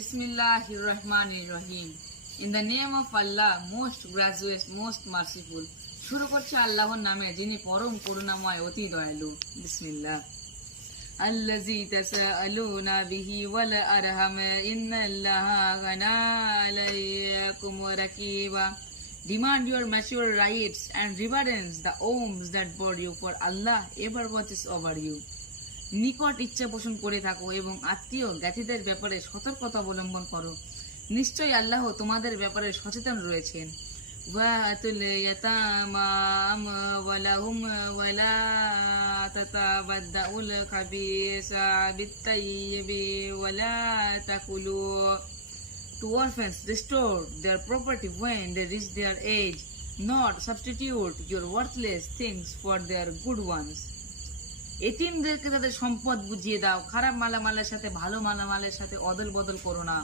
Bismillahirrahmanirrahim. In the name of Allah, most gracious, most merciful. শুরু করছে আল্লাহর নামে যিনি পরম করুণাময় অতি দয়ালু। বিসমিল্লাহ। আল্লাযী তাসাআলুনা বিহি ওয়াল আরহাম ইন্নাল্লাহা কানা আলাইকুম Rakiba. Demand your mature rights and reverence the alms that bore you, for Allah ever watches over you. নিকট ইচ্ছা পোষণ করে থাকো এবং আত্মীয় জ্ঞাতিদের ব্যাপারে সতর্কতা অবলম্বন করো। নিশ্চয়ই আল্লাহ তোমাদের ব্যাপারে সচেতন রয়েছেন। ওয়াতুল ইয়াতামা আমওয়ালাহুম ওয়ালা তাতাবাদ্দাউল খাবিসা বিত্তাইয়িবি ওয়ালা তাকুলু. To orphans, restore their property when they reach their age, not substitute your worthless things for their good ones. এতিমদেরকে তাদের সম্পদ বুঝিয়ে দাও, খারাপ মালামালের সাথে ভালো মালামালের সাথে অদল বদল করো না।